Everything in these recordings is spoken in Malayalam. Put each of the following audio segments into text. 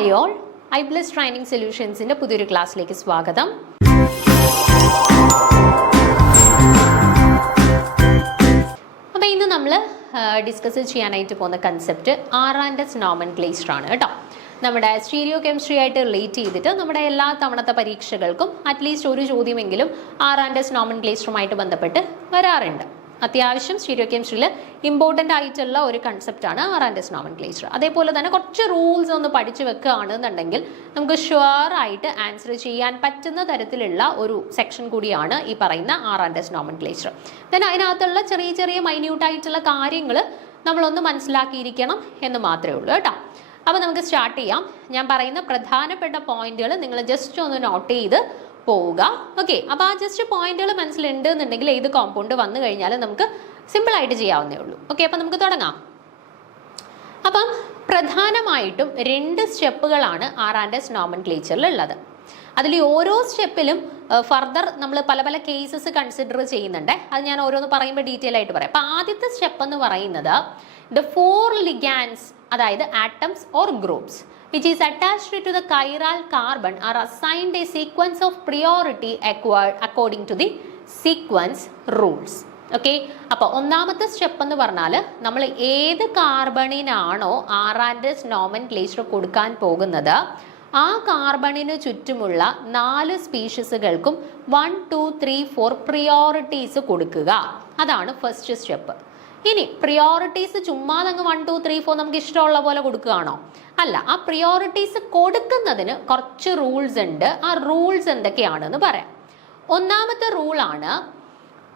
ഹായ് ഓൾ, ഐബ്ലസ് ട്രെയിനിങ് സൊല്യൂഷൻസിൻ്റെ പുതിയൊരു ക്ലാസ്സിലേക്ക് സ്വാഗതം. അപ്പോൾ ഇന്ന് നമ്മൾ ഡിസ്കസ് ചെയ്യാനായിട്ട് പോകുന്ന കൺസെപ്റ്റ് ആറാൻഡസ് നോമൻക്ലേച്ചർ ആണ് കേട്ടോ. നമ്മുടെ സ്റ്റീരിയോ കെമിസ്ട്രി ആയിട്ട് റിലേറ്റ് ചെയ്തിട്ട് നമ്മുടെ എല്ലാ തവണത്തെ പരീക്ഷകൾക്കും അറ്റ്ലീസ്റ്റ് ഒരു ചോദ്യമെങ്കിലും ആറാൻഡസ് നോമൻക്ലേച്ചറുമായിട്ട് ബന്ധപ്പെട്ട് വരാറുണ്ട്. അത്യാവശ്യം സ്റ്റീരിയോ കെമിസ്ട്രിയിൽ ഇമ്പോർട്ടൻ്റ് ആയിട്ടുള്ള ഒരു കൺസെപ്റ്റാണ് ആറാൻഡസ് നോമൻക്ലേച്ചർ. അതേപോലെ തന്നെ കുറച്ച് റൂൾസ് ഒന്ന് പഠിച്ചു വെക്കുകയാണെന്നുണ്ടെങ്കിൽ നമുക്ക് ഷുവർ ആയിട്ട് ആൻസർ ചെയ്യാൻ പറ്റുന്ന തരത്തിലുള്ള ഒരു സെക്ഷൻ കൂടിയാണ് ഈ പറയുന്ന ആറാൻഡസ് നോമൻക്ലേച്ചർ. ദെൻ അതിനകത്തുള്ള ചെറിയ ചെറിയ മൈന്യൂട്ടായിട്ടുള്ള കാര്യങ്ങൾ നമ്മളൊന്ന് മനസ്സിലാക്കിയിരിക്കണം എന്ന് മാത്രമേ ഉള്ളൂ കേട്ടോ. അപ്പോൾ നമുക്ക് സ്റ്റാർട്ട് ചെയ്യാം. ഞാൻ പറയുന്ന പ്രധാനപ്പെട്ട പോയിന്റുകൾ നിങ്ങൾ ജസ്റ്റ് ഒന്ന് നോട്ട് ചെയ്ത് പോവുക. ഓക്കെ, അപ്പോൾ ആ ജസ്റ്റ് പോയിന്റുകൾ മനസ്സിലുണ്ട് എന്നുണ്ടെങ്കിൽ ഏത് കോമ്പൗണ്ട് വന്നു കഴിഞ്ഞാൽ നമുക്ക് സിമ്പിളായിട്ട് ചെയ്യാവുന്നേ ഉള്ളൂ. ഓക്കെ, അപ്പം നമുക്ക് തുടങ്ങാം. അപ്പം പ്രധാനമായിട്ടും 2 സ്റ്റെപ്പുകളാണ് ആറാൻഡസ് നോമൻക്ലേച്ചറിൽ ഉള്ളത്. അതിൽ ഓരോ സ്റ്റെപ്പിലും ഫർദർ നമ്മൾ പല പല കേസസ് കൺസിഡർ ചെയ്യുന്നുണ്ട്. അത് ഞാൻ ഓരോന്ന് പറയുമ്പോൾ ഡീറ്റെയിൽ ആയിട്ട് പറയാം. അപ്പം ആദ്യത്തെ സ്റ്റെപ്പ് എന്ന് പറയുന്നത് ദ 4 ലിഗാൻഡ്സ്, അതായത് atoms or groups which is attached to the chiral carbon are assigned a sequence of priority acquired according to the sequence rules. Okay, അപ്പോൾ ഒന്നാമത്തെ സ്റ്റെപ്പ് എന്ന് പറഞ്ഞാൽ നമ്മൾ ഏത് കാർബണിനാണോ ആറാൻഡസ് നോമൻക്ലേച്ചർ കൊടുക്കാൻ പോകുന്നത് ആ കാർബണിന് ചുറ്റുമുള്ള 4 സ്പീഷീസുകൾക്കും 1, 2, 3, 4 പ്രിയോറിറ്റീസ് കൊടുക്കുക. അതാണ് ഫസ്റ്റ് സ്റ്റെപ്പ്. ഇനി പ്രിയോറിറ്റീസ് ചുമ്മാതങ്ങ് 1, 2, 3, 4 നമുക്ക് ഇഷ്ടമുള്ള പോലെ കൊടുക്കുകയാണോ? അല്ല, ആ പ്രിയോറിറ്റീസ് കൊടുക്കുന്നതിന് കുറച്ച് റൂൾസ് ഉണ്ട്. ആ റൂൾസ് എന്തൊക്കെയാണെന്ന് പറയാം. ഒന്നാമത്തെ റൂളാണ്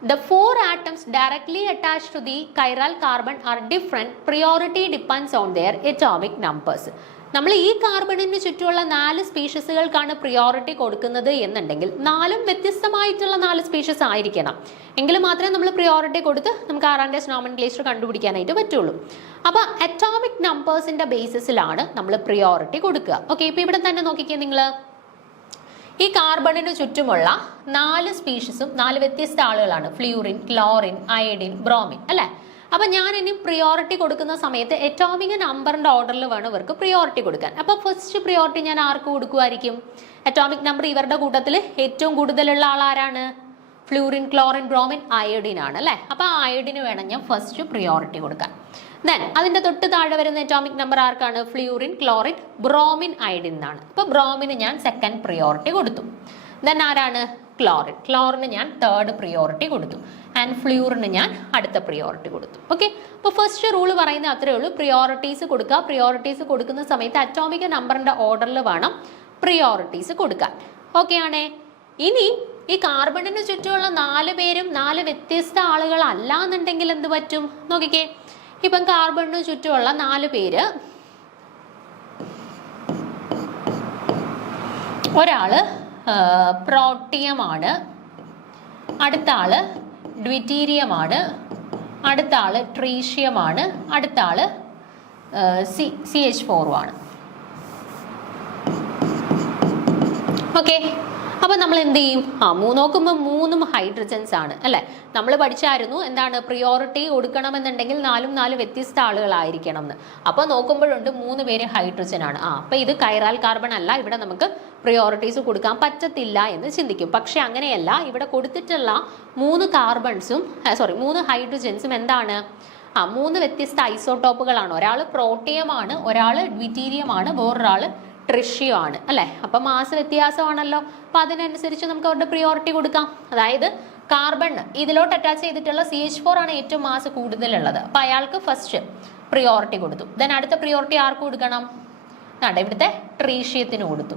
the 4 atoms directly attached to the chiral carbon are different. Priority depends on their atomic numbers. നമ്മൾ ഈ കാർബണിന് ചുറ്റുമുള്ള 4 സ്പീഷീസുകൾക്കാണ് പ്രിയോറിറ്റി കൊടുക്കുന്നത് എന്നുണ്ടെങ്കിൽ 4ഉം വ്യത്യസ്തമായിട്ടുള്ള 4 സ്പീഷീസ് ആയിരിക്കണം. എങ്കിൽ മാത്രമേ നമ്മൾ പ്രിയോറിറ്റി കൊടുത്ത് നമുക്ക് ആറാൻഡസ് നോമൻക്ലേച്ചർ കണ്ടുപിടിക്കാനായിട്ട് പറ്റുള്ളൂ. അപ്പോൾ അറ്റോമിക് നമ്പേഴ്സിന്റെ ബേസിസിലാണ് നമ്മൾ പ്രിയോറിറ്റി കൊടുക്കുക. ഓക്കെ, ഇപ്പോൾ ഇവിടെ തന്നെ നോക്കിക്കേ, നിങ്ങൾ ഈ കാർബണിന് ചുറ്റുമുള്ള 4 സ്പീഷീസും 4 വ്യത്യസ്ത ആളുകളാണ്. ഫ്ലൂറിൻ, ക്ലോറിൻ, അയഡിൻ, ബ്രോമിൻ, അല്ലേ? അപ്പം ഞാൻ ഇനി പ്രിയോറിറ്റി കൊടുക്കുന്ന സമയത്ത് അറ്റോമിക് നമ്പറിൻ്റെ ഓർഡറിൽ വേണം ഇവർക്ക് പ്രിയോറിറ്റി കൊടുക്കാൻ. അപ്പോൾ ഫസ്റ്റ് പ്രിയോറിറ്റി ഞാൻ ആർക്ക് കൊടുക്കുമായിരിക്കും? അറ്റോമിക് നമ്പർ ഇവരുടെ കൂട്ടത്തിൽ ഏറ്റവും കൂടുതലുള്ള ആളാരാണ്? ഫ്ലൂറിൻ, ക്ലോറിൻ, ബ്രോമിൻ, അയോഡിൻ ആണ്, അല്ലേ? അപ്പോൾ ആ അയോഡിന് വേണം ഞാൻ ഫസ്റ്റ് പ്രിയോറിറ്റി കൊടുക്കാൻ. ദെൻ അതിൻ്റെ തൊട്ട് താഴെ വരുന്ന അറ്റോമിക് നമ്പർ ആർക്കാണ്? ഫ്ലൂറിൻ, ക്ലോറിൻ, ബ്രോമിൻ, അയോഡിൻ എന്നാണ്. അപ്പോൾ ബ്രോമിന് ഞാൻ സെക്കൻഡ് പ്രിയോറിറ്റി കൊടുത്തു. ദെൻ ആരാണ്? ക്ലോറിൻ. ക്ലോറിന് ഞാൻ തേർഡ് പ്രിയോറിറ്റി കൊടുത്തു. ആൻഡ് ഫ്ലൂറിന് ഞാൻ അടുത്ത പ്രിയോറിറ്റി കൊടുത്തു. ഓക്കെ, അപ്പോൾ ഫസ്റ്റ് റൂൾ പറയുന്നത് അത്രയേ ഉള്ളൂ. പ്രിയോറിറ്റീസ് കൊടുക്കുക. പ്രിയോറിറ്റീസ് കൊടുക്കുന്ന സമയത്ത് അറ്റോമിക് നമ്പറിൻ്റെ ഓർഡറിൽ വേണം പ്രിയോറിറ്റീസ് കൊടുക്കാൻ. ഓക്കെ ആണേ? ഇനി ഈ കാർബണിന് ചുറ്റുമുള്ള 4 പേരും 4 വ്യത്യസ്ത ആളുകളല്ല എന്നുണ്ടെങ്കിൽ എന്ത് പറ്റും? നോക്കിക്കേ, ഇപ്പം കാർബണിന് ചുറ്റുമുള്ള 4 പേര്, ഒരാള് പ്രോട്ടിയമാണ്, അടുത്ത ആള് ഡ്വിറ്റീരിയമാണ്, അടുത്ത ആള് ട്രീഷ്യമാണ്, അടുത്ത ആള് CH4 ആണ്. ഓക്കെ, അപ്പം നമ്മൾ എന്ത് ചെയ്യും? നോക്കുമ്പോൾ 3ഉം ഹൈഡ്രജൻസ് ആണ്, അല്ലേ? നമ്മൾ പഠിച്ചായിരുന്നു എന്താണ് പ്രിയോറിറ്റി കൊടുക്കണമെന്നുണ്ടെങ്കിൽ 4 വ്യത്യസ്ത ആളുകളായിരിക്കണം എന്ന്. അപ്പോൾ നോക്കുമ്പോഴുണ്ട് 3 പേര് ഹൈഡ്രജൻ ആണ്. അപ്പോൾ ഇത് കൈറാൽ കാർബൺ അല്ല, ഇവിടെ നമുക്ക് പ്രിയോറിറ്റീസ് കൊടുക്കാൻ പറ്റത്തില്ല എന്ന് ചിന്തിക്കും. പക്ഷെ അങ്ങനെയല്ല, ഇവിടെ കൊടുത്തിട്ടുള്ള 3 കാർബൺസും 3 ഹൈഡ്രജൻസും എന്താണ്? 3 വ്യത്യസ്ത ഐസോട്ടോപ്പുകളാണ്. ഒരാൾ പ്രോട്ടിയമാണ്, ഒരാൾ ഡ്വിറ്റീരിയമാണ്, വേറൊരാൾ ട്രിഷ്യം ആണ്, അല്ലേ? അപ്പം മാസ് വ്യത്യാസമാണല്ലോ. അപ്പം അതിനനുസരിച്ച് നമുക്ക് അവരുടെ പ്രിയോറിറ്റി കൊടുക്കാം. അതായത് കാർബൺ ഇതിലോട്ട് അറ്റാച്ച് ചെയ്തിട്ടുള്ള CH4 ആണ് ഏറ്റവും മാസ് കൂടുതലുള്ളത്. അപ്പം അയാൾക്ക് ഫസ്റ്റ് പ്രിയോറിറ്റി കൊടുത്തു. ദെൻ അടുത്ത പ്രിയോറിറ്റി ആർക്ക് കൊടുക്കണം? ഇവിടുത്തെ ട്രീഷ്യത്തിന് കൊടുത്തു.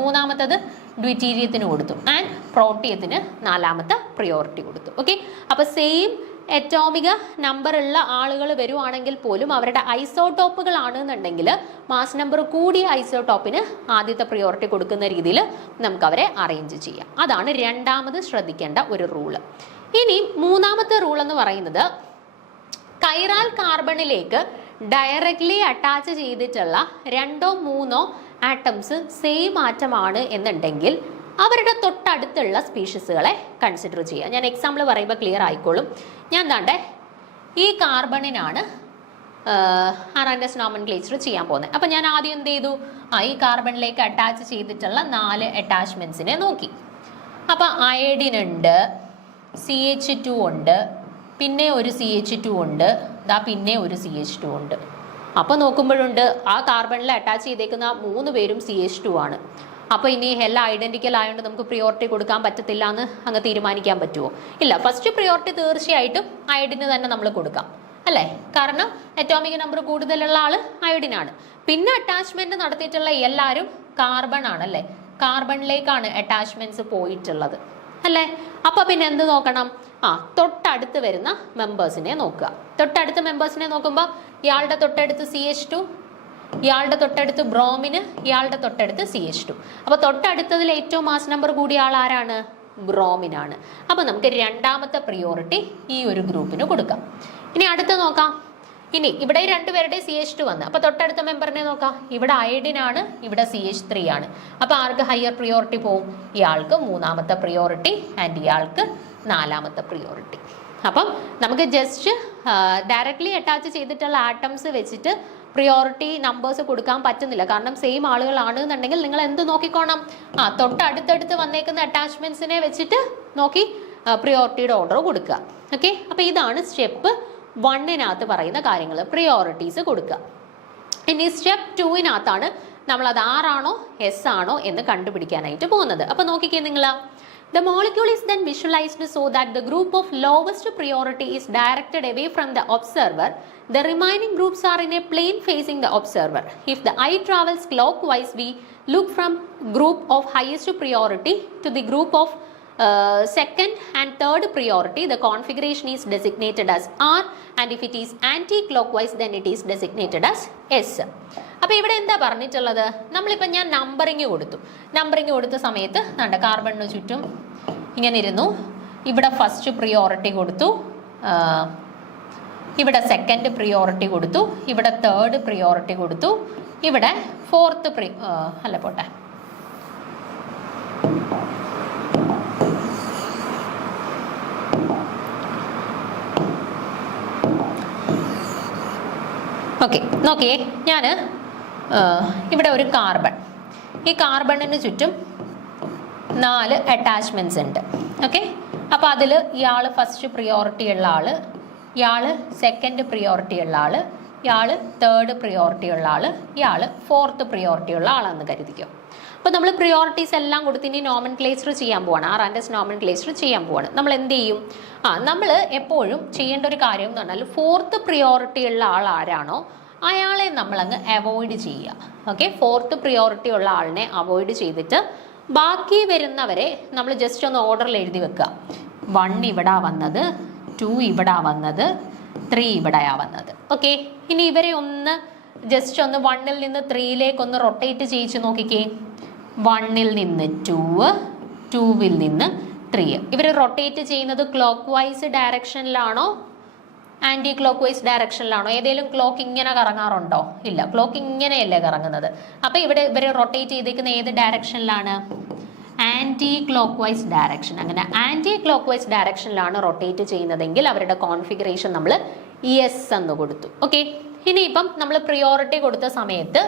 മൂന്നാമത്തത് ഡ്വിറ്റീരിയത്തിന് കൊടുത്തു. ആൻഡ് പ്രോട്ടിയത്തിന് 4ാമത്തെ പ്രിയോറിറ്റി കൊടുത്തു. ഓക്കെ, അപ്പോൾ സെയിം അറ്റോമിക നമ്പർ ഉള്ള ആളുകൾ വരുവാണെങ്കിൽ പോലും അവരുടെ ഐസോട്ടോപ്പുകൾ ആണെന്നുണ്ടെങ്കിൽ മാസ് നമ്പർ കൂടിയ ഐസോട്ടോപ്പിന് ആദ്യത്തെ പ്രിയോറിറ്റി കൊടുക്കുന്ന രീതിയിൽ നമുക്ക് അവരെ അറേഞ്ച് ചെയ്യാം. അതാണ് രണ്ടാമത് ശ്രദ്ധിക്കേണ്ട ഒരു റൂള്. ഇനി മൂന്നാമത്തെ റൂൾ എന്ന് പറയുന്നത് കൈറാൽ കാർബണിലേക്ക് ഡയറക്റ്റ്ലി അറ്റാച്ച് ചെയ്തിട്ടുള്ള 2ഓ 3ഓ ആറ്റംസ് സെയിം ആറ്റമാണ് എന്നുണ്ടെങ്കിൽ അവരുടെ തൊട്ടടുത്തുള്ള സ്പീഷീസുകളെ കൺസിഡർ ചെയ്യുക. ഞാൻ എക്സാമ്പിൾ പറയുമ്പോൾ ക്ലിയർ ആയിക്കോളും. ഞാൻ ദാണ്ടെ ഈ കാർബണിനാണ് ആറാൻഡസ് നോമൻക്ലേച്ചർ ചെയ്യാൻ പോകുന്നത്. അപ്പം ഞാൻ ആദ്യം എന്ത് ചെയ്തു, ഈ കാർബണിലേക്ക് അറ്റാച്ച് ചെയ്തിട്ടുള്ള 4 അറ്റാച്ച്മെൻറ്റ്സിനെ നോക്കി. അപ്പം അയഡിൻ ഉണ്ട്, CH2 ഉണ്ട്, പിന്നെ ഒരു CH2 ഉണ്ട്, പിന്നെ ഒരു CH2 ഉണ്ട്. അപ്പോൾ നോക്കുമ്പോഴുണ്ട് ആ കാർബണിൽ അറ്റാച്ച് ചെയ്തേക്കുന്ന 3 പേരും CH2 ആണ്. അപ്പോൾ ഇനി എല്ലാം ഐഡൻറ്റിക്കൽ ആയതുകൊണ്ട് നമുക്ക് പ്രിയോറിറ്റി കൊടുക്കാൻ പറ്റത്തില്ല എന്ന് അങ്ങ് തീരുമാനിക്കാൻ പറ്റുമോ? ഇല്ല, ഫസ്റ്റ് പ്രിയോറിറ്റി തീർച്ചയായിട്ടും അയഡിന് തന്നെ നമ്മൾ കൊടുക്കാം അല്ലേ? കാരണം അറ്റോമിക് നമ്പർ കൂടുതലുള്ള ആൾ അയഡിനാണ്. പിന്നെ അറ്റാച്ച്മെൻറ്റ് നടത്തിയിട്ടുള്ള എല്ലാവരും കാർബൺ ആണല്ലേ, കാർബണിലേക്കാണ് അറ്റാച്ച്മെൻറ്റ്സ് പോയിട്ടുള്ളത് അല്ലേ? അപ്പോൾ പിന്നെ എന്ത് നോക്കണം? തൊട്ടടുത്ത് വരുന്ന മെമ്പേഴ്സിനെ നോക്കുക. തൊട്ടടുത്ത മെമ്പേഴ്സിനെ നോക്കുമ്പോൾ ഇയാളുടെ തൊട്ടടുത്ത് CH2, ഇയാളുടെ തൊട്ടടുത്ത് ബ്രോമിന്, ഇയാളുടെ തൊട്ടടുത്ത് CH2. അപ്പോൾ തൊട്ടടുത്തതിൽ ഏറ്റവും മാസ് നമ്പർ കൂടിയ ആൾ ആരാണ്? ബ്രോമിനാണ്. അപ്പോൾ നമുക്ക് രണ്ടാമത്തെ പ്രിയോറിറ്റി ഈ ഒരു ഗ്രൂപ്പിന് കൊടുക്കാം. ഇനി അടുത്ത് നോക്കാം. ഇനി ഇവിടെ 2 പേരുടെ CH2 വന്ന്, അപ്പോൾ തൊട്ടടുത്ത മെമ്പറിനെ നോക്കാം. ഇവിടെ അയഡിനാണ്, ഇവിടെ CH3 ആണ്. അപ്പോൾ ആർക്ക് ഹയർ പ്രിയോറിറ്റി പോവും? ഇയാൾക്ക് 3ാമത്തെ പ്രിയോറിറ്റി ആൻഡ് ഇയാൾക്ക് 4ാമത്തെ പ്രിയോറിറ്റി. അപ്പം നമുക്ക് ജസ്റ്റ് ഡയറക്റ്റ്ലി അറ്റാച്ച് ചെയ്തിട്ടുള്ള ആറ്റംസ് വെച്ചിട്ട് പ്രിയോറിറ്റി നമ്പേഴ്സ് കൊടുക്കാൻ പറ്റുന്നില്ല. കാരണം സെയിം ആളുകളാണ് എന്നുണ്ടെങ്കിൽ നിങ്ങൾ എന്ത് നോക്കിക്കോണം? തൊട്ടടുത്തടുത്ത് വന്നേക്കുന്ന അറ്റാച്ച്മെന്റ്സിനെ വെച്ചിട്ട് നോക്കി പ്രിയോറിറ്റിയുടെ ഓർഡർ കൊടുക്കുക. ഓക്കെ, അപ്പോൾ ഇതാണ് സ്റ്റെപ്പ് 1-നകത്ത് പറയുന്ന കാര്യങ്ങൾ, പ്രിയോറിറ്റീസ് കൊടുക്കുക. ഇനി സ്റ്റെപ്പ് 2-നകത്താണ് നമ്മളത് R ആണോ S ആണോ എന്ന് കണ്ടുപിടിക്കാനായിട്ട് പോകുന്നത്. അപ്പോൾ നോക്കിക്കേ നിങ്ങൾ, the molecule is then visualized so that the group of lowest priority is directed away from the observer. The remaining groups are in a plane facing the observer. If the eye travels clockwise, we look from group of highest priority to the group of second and third priority. The configuration is designated as R, and if it is anti-clockwise, then it is designated as S. അപ്പോൾ ഇവിടെ എന്താ പറഞ്ഞിട്ടുള്ളത്? നമ്മളിപ്പോൾ ഞാൻ നമ്പറിങ് കൊടുത്ത സമയത്ത് കാർബണിന് ചുറ്റും ഇങ്ങനെ ഇരുന്നു. ഇവിടെ ഫസ്റ്റ് പ്രിയോറിറ്റി കൊടുത്തു, ഇവിടെ സെക്കൻഡ് പ്രിയോറിറ്റി കൊടുത്തു, ഇവിടെ തേർഡ് പ്രിയോറിറ്റി കൊടുത്തു, ഇവിടെ ഫോർത്ത് പോട്ടെ, ഓക്കെ നോക്കിയേ. ഞാൻ ഇവിടെ ഒരു കാർബൺ, ഈ കാർബണിന് ചുറ്റും 4 അറ്റാച്ച്മെൻറ്റ്സ് ഉണ്ട്. ഓക്കെ, അപ്പോൾ അതിൽ ഇയാൾ ഫസ്റ്റ് പ്രിയോറിറ്റി ഉള്ള ആൾ, ഇയാൾ സെക്കൻഡ് പ്രിയോറിറ്റി ഉള്ള ആൾ, ഇയാൾ തേർഡ് പ്രിയോറിറ്റി ഉള്ള ആൾ, ഇയാൾ ഫോർത്ത് പ്രിയോറിറ്റി ഉള്ള ആളാണെന്ന് കരുതിക്കോ. അപ്പോൾ നമ്മൾ പ്രിയോറിറ്റീസ് എല്ലാം കൊടുത്ത് ഇനി നോമൻക്ലേച്ചർ ചെയ്യാൻ പോവാണ്, ആറാൻഡസ് നോമൻക്ലേച്ചർ ചെയ്യാൻ പോവാണ്. നമ്മൾ എന്ത് ചെയ്യും? നമ്മൾ എപ്പോഴും ചെയ്യേണ്ട ഒരു കാര്യം എന്ന് പറഞ്ഞാൽ ഫോർത്ത് പ്രിയോറിറ്റി ഉള്ള ആൾ ആരാണോ അയാളെ നമ്മളങ്ങ് അവോയ്ഡ് ചെയ്യുക. ഓക്കെ, ഫോർത്ത് പ്രിയോറിറ്റി ഉള്ള ആളിനെ അവോയ്ഡ് ചെയ്തിട്ട് ബാക്കി വരുന്നവരെ നമ്മൾ ജസ്റ്റ് ഒന്ന് ഓർഡറിൽ എഴുതി വെക്കുക. 1 ഇവിടെ വന്നത്, 2 ഇവിടെ വന്നത്, 3 ഇവിടെയാ വന്നത്. ഓക്കെ, ഇനി ഇവരെ ഒന്ന് ജസ്റ്റ് ഒന്ന് 1-ൽ നിന്ന് 3-ലേക്ക് ഒന്ന് റൊട്ടേറ്റ് ചെയ്യിച്ച് നോക്കിക്കേ. 1-ൽ നിന്ന് 2, 2-ൽ നിന്ന് 3. ഇവർ റൊട്ടേറ്റ് ചെയ്യുന്നത് ക്ലോക്ക് വൈസ് ഡയറക്ഷനിലാണോ ആൻറ്റി ക്ലോക്ക് വൈസ് ഡയറക്ഷനിലാണോ? ഏതെങ്കിലും ക്ലോക്ക് ഇങ്ങനെ കറങ്ങാറുണ്ടോ? ഇല്ല, ക്ലോക്ക് ഇങ്ങനെയല്ലേ കറങ്ങുന്നത്. അപ്പോൾ ഇവിടെ ഇവർ റൊട്ടേറ്റ് ചെയ്തേക്കുന്ന ഏത് ഡയറക്ഷനിലാണ്? Anticlockwise direction. അങ്ങനെ ആൻറ്റി ക്ലോക്ക് വൈസ് ഡയറക്ഷനിലാണ് റൊട്ടേറ്റ് ചെയ്യുന്നതെങ്കിൽ അവരുടെ കോൺഫിഗറേഷൻ നമ്മൾ ES എന്ന് കൊടുത്തു. ഓക്കെ, ഇനിയിപ്പം നമ്മൾ പ്രിയോറിറ്റി കൊടുത്ത സമയത്ത്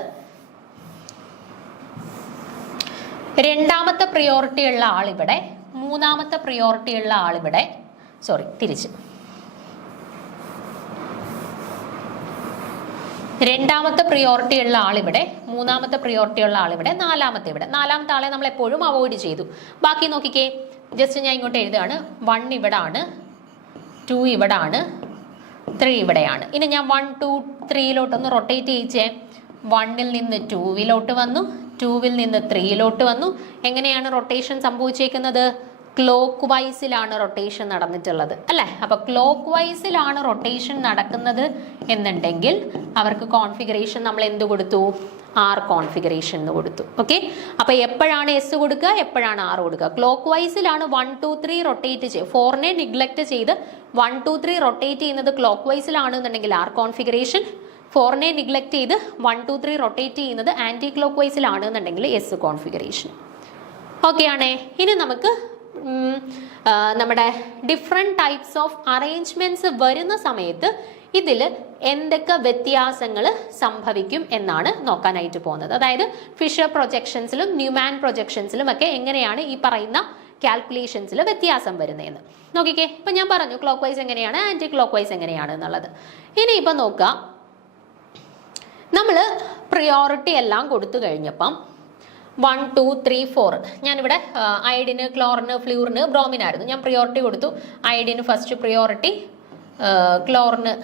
രണ്ടാമത്തെ പ്രിയോറിറ്റി ഉള്ള ആളിവിടെ, 3ാമത്തെ പ്രിയോറിറ്റി ഉള്ള ആളിവിടെ, തിരിച്ച് രണ്ടാമത്തെ പ്രിയോറിറ്റി ഉള്ള ആളിവിടെ, 3ാമത്തെ പ്രിയോറിറ്റി ഉള്ള ആളിവിടെ, 4ാമത്തെ ഇവിടെ. 4ാമത്തെ ആളെ നമ്മൾ എപ്പോഴും അവോയ്ഡ് ചെയ്തു. ബാക്കി നോക്കിക്കേ, ജസ്റ്റ് ഞാൻ ഇങ്ങോട്ട് എഴുതുകയാണ്. 1 ഇവിടാണ്, 2 ഇവിടാണ്, 3 ഇവിടെയാണ്. ഇനി ഞാൻ 1, 2, 3-ലോട്ടൊന്ന് റൊട്ടേറ്റ് ചെയ്യിച്ചേ. 1-ൽ നിന്ന് 2-ലോട്ട് വന്നു, 2-ൽ നിന്ന് 3-ലോട്ട് വന്നു. എങ്ങനെയാണ് റൊട്ടേഷൻ സംഭവിച്ചേക്കുന്നത്? ക്ലോക്ക് വൈസിലാണ് റൊട്ടേഷൻ നടന്നിട്ടുള്ളത് അല്ലേ? അപ്പോൾ ക്ലോക്ക് വൈസിലാണ് റൊട്ടേഷൻ നടക്കുന്നത് എന്നുണ്ടെങ്കിൽ അവർക്ക് കോൺഫിഗറേഷൻ നമ്മൾ എന്ത് കൊടുത്തു? R കോൺഫിഗറേഷൻ എന്ന് കൊടുത്തു. ഓക്കെ, അപ്പോൾ എപ്പോഴാണ് S കൊടുക്കുക, എപ്പോഴാണ് R കൊടുക്കുക? ക്ലോക്ക് വൈസിലാണ് 1, 2, 3 റൊട്ടേറ്റ് ചെയ്ത് 4-നെ നിഗ്ലക്റ്റ് ചെയ്ത് 1, 2, 3 റൊട്ടേറ്റ് ചെയ്യുന്നത് ക്ലോക്ക് വൈസിലാണെന്നുണ്ടെങ്കിൽ R കോൺഫിഗറേഷൻ, 4-നെ നിഗ്ലക്റ്റ് ചെയ്ത് 1, 2, 3 റൊട്ടേറ്റ് ചെയ്യുന്നത് ആൻറ്റി ക്ലോക്ക് വൈസിലാണെന്നുണ്ടെങ്കിൽ S കോൺഫിഗറേഷൻ. ഓക്കെ ആണേ. ഇനി നമുക്ക് നമ്മുടെ ഡിഫറെൻറ്റ് ടൈപ്സ് ഓഫ് അറേഞ്ച്മെൻറ്റ്സ് വരുന്ന സമയത്ത് ഇതിൽ എന്തൊക്കെ വ്യത്യാസങ്ങൾ സംഭവിക്കും എന്നാണ് നോക്കാനായിട്ട് പോകുന്നത്. അതായത് ഫിഷർ പ്രൊജക്ഷൻസിലും ന്യൂമാൻ പ്രൊജക്ഷൻസിലും ഒക്കെ എങ്ങനെയാണ് ഈ പറയുന്ന കാൽക്കുലേഷൻസിൽ വ്യത്യാസം വരുന്നതെന്ന് നോക്കിക്കേ. ഇപ്പം ഞാൻ പറഞ്ഞു ക്ലോക്ക് വൈസ് എങ്ങനെയാണ്, ആൻറ്റി ക്ലോക്ക് വൈസ് എങ്ങനെയാണ് എന്നുള്ളത്. ഇനിയിപ്പം നോക്കുക, നമ്മൾ പ്രിയോറിറ്റി എല്ലാം കൊടുത്തു കഴിഞ്ഞപ്പം 1, 2, 3, 4 ഞാനിവിടെ അയഡിന്, ക്ലോറിന്, ഫ്ലൂറിന്, ബ്രോമിനായിരുന്നു ഞാൻ പ്രിയോറിറ്റി കൊടുത്തു. അയഡിന് ഫസ്റ്റ് പ്രിയോറിറ്റി, ക്ലോറിന്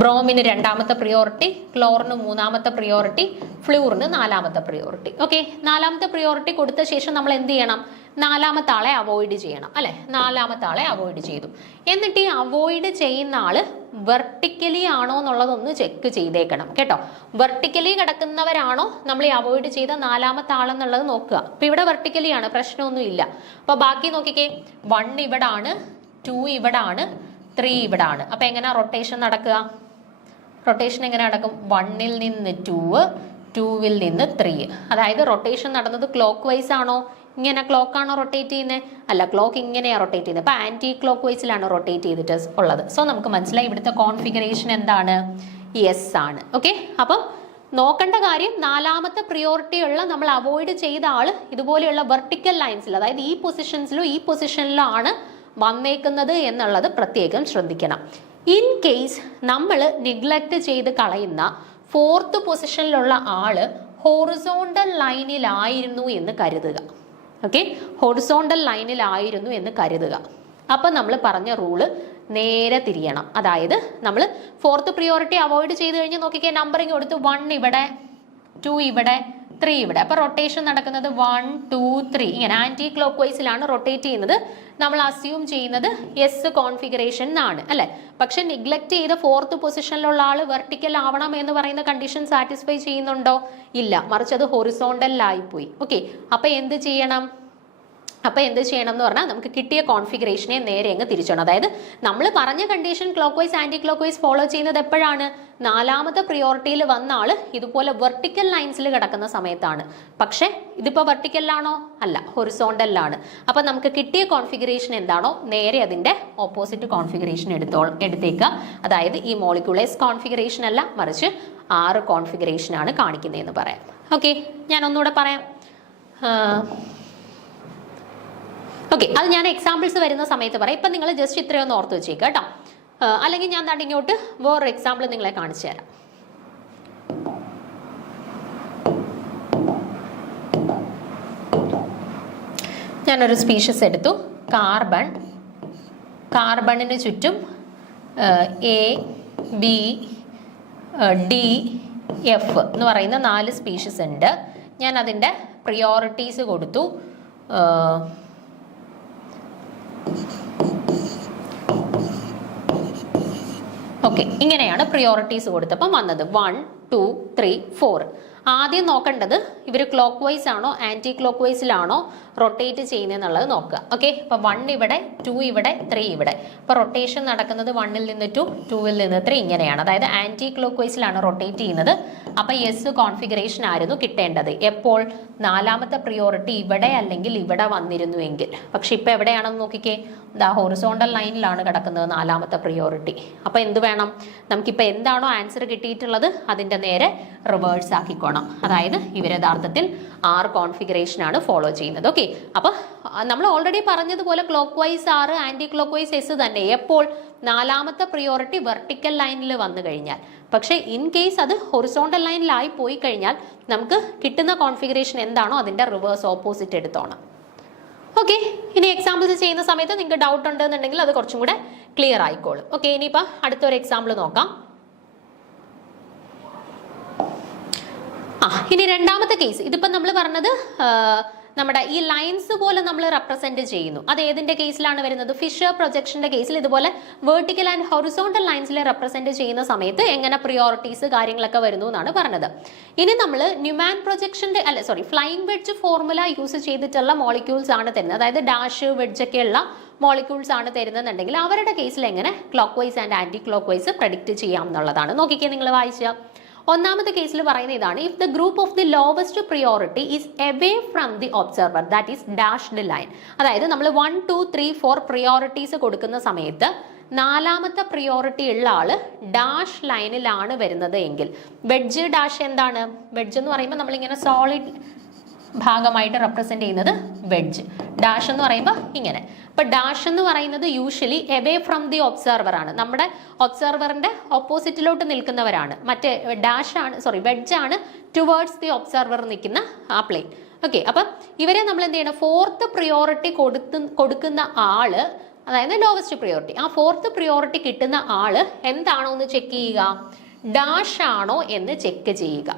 ബ്രോമിന് രണ്ടാമത്തെ പ്രിയോറിറ്റി, ക്ലോറിന് മൂന്നാമത്തെ പ്രിയോറിറ്റി, ഫ്ലൂറിന് നാലാമത്തെ പ്രിയോറിറ്റി. ഓക്കെ, നാലാമത്തെ പ്രിയോറിറ്റി കൊടുത്ത ശേഷം നമ്മൾ എന്ത് ചെയ്യണം? നാലാമത്തെ ആളെ അവോയ്ഡ് ചെയ്യണം അല്ലെ. നാലാമത്തെ ആളെ അവോയ്ഡ് ചെയ്തു. എന്നിട്ട് ഈ അവോയ്ഡ് ചെയ്യുന്ന ആള് വെർട്ടിക്കലി ആണോ എന്നുള്ളതൊന്ന് ചെക്ക് ചെയ്തേക്കണം കേട്ടോ. വെർട്ടിക്കലി കിടക്കുന്നവരാണോ നമ്മൾ ഈ അവോയ്ഡ് ചെയ്ത നാലാമത്തെ ആളെന്നുള്ളത് നോക്കുക. അപ്പൊ ഇവിടെ വെർട്ടിക്കലി ആണ്, പ്രശ്നമൊന്നും ഇല്ല. അപ്പൊ ബാക്കി നോക്കിക്കേ, 1 ഇവിടാണ്, 2 ഇവിടാണ്, 3 ഇവിടാണ്. അപ്പൊ എങ്ങനെ റൊട്ടേഷൻ നടക്കുക? റൊട്ടേഷൻ എങ്ങനെ നടക്കും? 1-ൽ നിന്ന് 2, 2-ൽ നിന്ന് 3. അതായത് റൊട്ടേഷൻ നടന്നത് ക്ലോക്ക് വൈസ് ആണോ? ഇങ്ങനെ ക്ലോക്ക് ആണോ റൊട്ടേറ്റ് ചെയ്യുന്നത്? അല്ല, ക്ലോക്ക് ഇങ്ങനെയാണ് റൊട്ടേറ്റ് ചെയ്യുന്നത്. അപ്പൊ ആന്റി ക്ലോക്ക് വൈസിലാണ് റൊട്ടേറ്റ് ചെയ്തിട്ട് ഉള്ളത്. സോ നമുക്ക് മനസ്സിലായി ഇവിടുത്തെ കോൺഫിഗറേഷൻ എന്താണ്? യെസ് ആണ്. ഓക്കെ, അപ്പം നോക്കേണ്ട കാര്യം, നാലാമത്തെ പ്രിയോറിറ്റി ഉള്ള നമ്മൾ അവോയ്ഡ് ചെയ്ത ആള് ഇതുപോലെയുള്ള വെർട്ടിക്കൽ ലൈൻസിൽ, അതായത് ഈ പൊസിഷൻസിലോ ഈ പൊസിഷനിലോ ആണ് വന്നേക്കുന്നത് എന്നുള്ളത് പ്രത്യേകം ശ്രദ്ധിക്കണം. ഇൻ കേസ് നമ്മൾ നിഗ്ലക്ട് ചെയ്ത് കളയുന്ന 4th പൊസിഷനിലുള്ള ആള് ഹോറിസോണ്ടൽ ലൈനിലായിരുന്നു എന്ന് കരുതുക. ഓക്കെ, ഹോറിസോണ്ടൽ ലൈനിലായിരുന്നു എന്ന് കരുതുക. അപ്പം നമ്മൾ പറഞ്ഞ റൂള് നേരെ തിരിയണം. അതായത് നമ്മൾ 4th പ്രിയോറിറ്റി അവോയ്ഡ് ചെയ്ത് കഴിഞ്ഞ് നോക്കിക്കേ, നമ്പറിങ് കൊടുത്ത് 1 ഇവിടെ, 2 ഇവിടെ, 3 ഇവിടെ. അപ്പൊ റൊട്ടേഷൻ നടക്കുന്നത് 1, 2, 3 ഇങ്ങനെ ആന്റി ക്ലോക്ക് വൈസിലാണ് റൊട്ടേറ്റ് ചെയ്യുന്നത്. നമ്മൾ അസ്യൂം ചെയ്യുന്നത് എസ് കോൺഫിഗറേഷൻ ആണ് അല്ലെ. പക്ഷെ നിഗ്ലക്ട് ചെയ്ത 4th പൊസിഷനിലുള്ള ആള് വെർട്ടിക്കൽ ആവണം എന്ന് പറയുന്ന കണ്ടീഷൻ സാറ്റിസ്ഫൈ ചെയ്യുന്നുണ്ടോ? ഇല്ല, മറിച്ച് അത് ഹൊറിസോണ്ടലായിപ്പോയി. ഓക്കെ, അപ്പൊ എന്ത് ചെയ്യണം എന്ന് പറഞ്ഞാൽ നമുക്ക് കിട്ടിയ കോൺഫിഗറേഷനെ നേരെ അങ്ങ് തിരിച്ചണം. അതായത് നമ്മൾ പറഞ്ഞ condition clockwise anti clockwise follow ചെയ്യുന്നത് എപ്പോഴാണ്? നാലാമത്തെ പ്രിയോറിറ്റിയിൽ വന്ന ആള് ഇതുപോലെ വെർട്ടിക്കൽ ലൈൻസിൽ കിടക്കുന്ന സമയത്താണ്. പക്ഷെ ഇതിപ്പോ വെർട്ടിക്കലിലാണോ? അല്ല, ഹൊറിസോണ്ടലിലാണ്. അപ്പൊ നമുക്ക് കിട്ടിയ കോൺഫിഗറേഷൻ എന്താണോ നേരെ അതിന്റെ ഓപ്പോസിറ്റ് കോൺഫിഗറേഷൻ എടുത്തേക്കുക. അതായത് ഈ മോളിക്യൂളേഴ്സ് കോൺഫിഗറേഷൻ അല്ല, മറിച്ച് 6 കോൺഫിഗറേഷൻ ആണ് കാണിക്കുന്നതെന്ന് പറയാം. ഓക്കെ, ഞാൻ ഒന്നുകൂടെ പറയാം. ഓക്കെ, അത് ഞാൻ എക്സാമ്പിൾസ് വരുന്ന സമയത്ത് പറയാം. ഇപ്പം നിങ്ങൾ ജസ്റ്റ് ഇത്രയൊന്ന് ഓർത്ത് വെച്ചേക്കുക കേട്ടോ. അല്ലെങ്കിൽ ഞാൻ ദാണ്ട് ഇങ്ങോട്ട് വേറൊരു എക്സാമ്പിൾ നിങ്ങളെ കാണിച്ചു തരാം. ഞാനൊരു സ്പീഷീസ് എടുത്തു, കാർബണിന് ചുറ്റും A, B, D, F എന്ന് പറയുന്ന 4 സ്പീഷീസ് ഉണ്ട്. ഞാൻ അതിൻ്റെ പ്രിയോറിറ്റീസ് കൊടുത്തു. ഓക്കെ, ഇങ്ങനെയാണ് പ്രിയോറിറ്റീസ് കൊടുത്തപ്പം വന്നത് 1, 2, 3, 4. ആദ്യം നോക്കേണ്ടത് ഇവർ ക്ലോക്ക് വൈസ് ആണോ ആന്റി ക്ലോക്ക് വൈസിലാണോ റൊട്ടേറ്റ് ചെയ്യുന്നതെന്നുള്ളത് നോക്കുക. ഓക്കെ, ഇപ്പൊ 1 ഇവിടെ, 2 ഇവിടെ, 3 ഇവിടെ. ഇപ്പൊ റൊട്ടേഷൻ നടക്കുന്നത് 1-ൽ നിന്ന് 2, 2-ൽ നിന്ന് 3 ഇങ്ങനെയാണ്. അതായത് ആന്റി ക്ലോക്ക് വൈസിലാണ് റൊട്ടേറ്റ് ചെയ്യുന്നത്. അപ്പൊ എസ് കോൺഫിഗറേഷൻ ആയിരുന്നു കിട്ടേണ്ടത്. എപ്പോൾ? നാലാമത്തെ പ്രിയോറിറ്റി ഇവിടെ അല്ലെങ്കിൽ ഇവിടെ വന്നിരുന്നുവെങ്കിൽ. പക്ഷെ ഇപ്പൊ എവിടെയാണെന്ന് നോക്കിക്കേ, ഹൊറിസോണ്ടൽ ലൈനിലാണ് കിടക്കുന്നത് നാലാമത്തെ പ്രിയോറിറ്റി. അപ്പൊ എന്ത് വേണം? നമുക്കിപ്പോൾ എന്താണോ ആൻസർ കിട്ടിയിട്ടുള്ളത് അതിന്റെ നേരെ റിവേഴ്സ് ആക്കിക്കോണം. അതായത് ഇവർ യഥാർത്ഥത്തിൽ 6 കോൺഫിഗറേഷൻ ആണ് ഫോളോ ചെയ്യുന്നത്. ഓക്കെ, അപ്പൊ നമ്മൾ ഓൾറെഡി പറഞ്ഞതുപോലെ clockwise 6, anti clockwise S തന്നെ. എപ്പോൾ? നാലാമത്തെ പ്രിയോറിറ്റി വെർട്ടിക്കൽ ലൈനിൽ വന്നു കഴിഞ്ഞാൽ. പക്ഷേ ഇൻ കേസ് അത് ഹൊറിസോണ്ടൽ ലൈനിലായി പോയി കഴിഞ്ഞാൽ നമുക്ക് കിട്ടുന്ന കോൺഫിഗറേഷൻ എന്താണോ അതിന്റെ റിവേഴ്സ് ഓപ്പോസിറ്റ് എടുത്തോണം. ഓക്കെ, ഇനി എക്സാമ്പിൾസ് ചെയ്യുന്ന സമയത്ത് നിങ്ങൾക്ക് ഡൗട്ട് ഉണ്ടെന്നുണ്ടെങ്കിൽ അത് കുറച്ചും കൂടെ ക്ലിയർ ആയിക്കോളും. ഓക്കെ, ഇനിയിപ്പോൾ അടുത്തൊരു എക്സാമ്പിൾ നോക്കാം. ഇനി രണ്ടാമത്തെ കേസ്, ഇതിപ്പോൾ നമ്മൾ പറഞ്ഞത് നമ്മുടെ ഈ ലൈൻസ് പോലെ നമ്മൾ റെപ്രസെന്റ് ചെയ്യുന്നു. അത് ഏതിന്റെ കേസിലാണ് വരുന്നത്? ഫിഷർ പ്രൊജക്ഷന്റെ കേസിൽ ഇതുപോലെ വെർട്ടിക്കൽ ആൻഡ് ഹൊറിസോണ്ടൽ ലൈൻസിൽ റെപ്രസെന്റ് ചെയ്യുന്ന സമയത്ത് എങ്ങനെ പ്രിയോറിറ്റീസ് കാര്യങ്ങളൊക്കെ വരുന്നു എന്നാണ് പറഞ്ഞത്. ഇനി നമ്മൾ ന്യൂമാൻ പ്രൊജക്ഷന്റെ ഫ്ലൈയിങ് വെഡ്ജ് ഫോർമുല യൂസ് ചെയ്തിട്ടുള്ള മോളിക്യൂൾസ് ആണ് തരുന്നത്. അതായത് ഡാഷ് വെഡ്ജ് ഒക്കെ ഉള്ള മോളിക്യൂൾസ് ആണ് തരുന്നതെന്നുണ്ടെങ്കിൽ അവരുടെ കേസിൽ എങ്ങനെ clockwise and anti clockwise predict ചെയ്യാം എന്നുള്ളതാണ്. നോക്കിക്കേ, നിങ്ങൾ വായിച്ച ഒന്നാമത്തെ കേസിൽ പറയുന്ന ഇതാണ്: if the group of the lowest priority is away from the observer that is dashed line. അതായത് നമ്മൾ 1, 2, 3, 4 പ്രിയോറിറ്റീസ് കൊടുക്കുന്ന സമയത്ത് നാലാമത്തെ പ്രിയോറിറ്റി ഉള്ള ആള് ഡാഷ് ലൈനിലാണ് വരുന്നത് എങ്കിൽ, വെഡ്ജ് ഡാഷ് എന്താണ്? വെഡ്ജ് എന്ന് പറയുമ്പോൾ നമ്മളിങ്ങനെ സോളിഡ് ഭാഗമായിട്ട് റെപ്രസെന്റ് ചെയ്യുന്നത് വെഡ്ജ്. ഡാഷ് എന്ന് പറയുമ്പോൾ ഇങ്ങനെ. അപ്പൊ ഡാഷ് എന്ന് പറയുന്നത് usually away from the observer ആണ്, നമ്മുടെ ഒബ്സർവറിന്റെ ഓപ്പോസിറ്റിലോട്ട് നിൽക്കുന്നവരാണ്. മറ്റേ ഡാഷ് ആണ്, സോറി, വെഡ്ജ് ആണ് ടുവേർഡ്സ് ദി ഒബ്സർവർ നിൽക്കുന്ന ആ പ്ലെയിൻ. ഓക്കെ, അപ്പം ഇവരെ നമ്മൾ എന്ത് ചെയ്യണം? ഫോർത്ത് പ്രിയോറിറ്റി കൊടുക്കുന്ന ആള്, അതായത് ലോവസ്റ്റ് പ്രിയോറിറ്റി, ആ ഫോർത്ത് പ്രിയോറിറ്റി കിട്ടുന്ന ആള് എന്താണോ എന്ന് ചെക്ക് ചെയ്യുക, ഡാഷ് ആണോ എന്ന് ചെക്ക് ചെയ്യുക.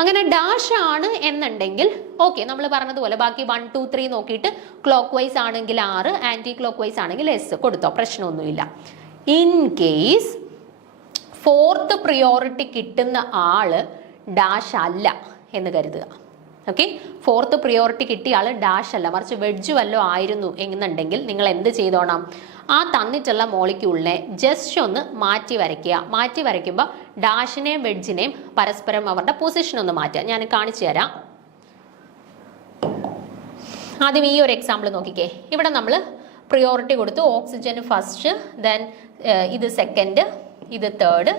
അങ്ങനെ ഡാഷ് ആണ് എന്നുണ്ടെങ്കിൽ ഓക്കെ, നമ്മൾ പറഞ്ഞതുപോലെ ബാക്കി 1 2 3 നോക്കിയിട്ട് ക്ലോക്ക് വൈസ് ആണെങ്കിൽ 6, ആന്റി ക്ലോക്ക് വൈസ് ആണെങ്കിൽ എസ് കൊടുത്തോ, പ്രശ്നമൊന്നുമില്ല. ഇൻ കേസ് ഫോർത്ത് പ്രിയോറിറ്റി കിട്ടുന്ന ആള് ഡാഷ് അല്ല എന്ന് കരുതുക. ഓക്കെ, ഫോർത്ത് പ്രിയോറിറ്റി കിട്ടിയ ആള് ഡാഷ് അല്ല, മറിച്ച് വെഡ്ജ് വല്ലോ ആയിരുന്നു എന്നുണ്ടെങ്കിൽ നിങ്ങൾ എന്ത് ചെയ്തോണം? ആ തന്നിട്ടുള്ള മോളിക്യൂളിനെ ജസ്റ്റ് ഒന്ന് മാറ്റി വരയ്ക്കുക. മാറ്റി വരയ്ക്കുമ്പോൾ ഡാഷിനെയും വെഡ്ജിനെയും പരസ്പരം അവരുടെ പൊസിഷൻ ഒന്ന് മാറ്റുക. ഞാൻ കാണിച്ചു തരാം. ആദ്യം ഈ ഒരു എക്സാമ്പിൾ നോക്കിക്കേ. ഇവിടെ നമ്മൾ പ്രിയോറിറ്റി കൊടുത്തു, ഓക്സിജൻ ഫസ്റ്റ്, ദെൻ ഇത് സെക്കൻഡ്, ഇത് തേർഡ്,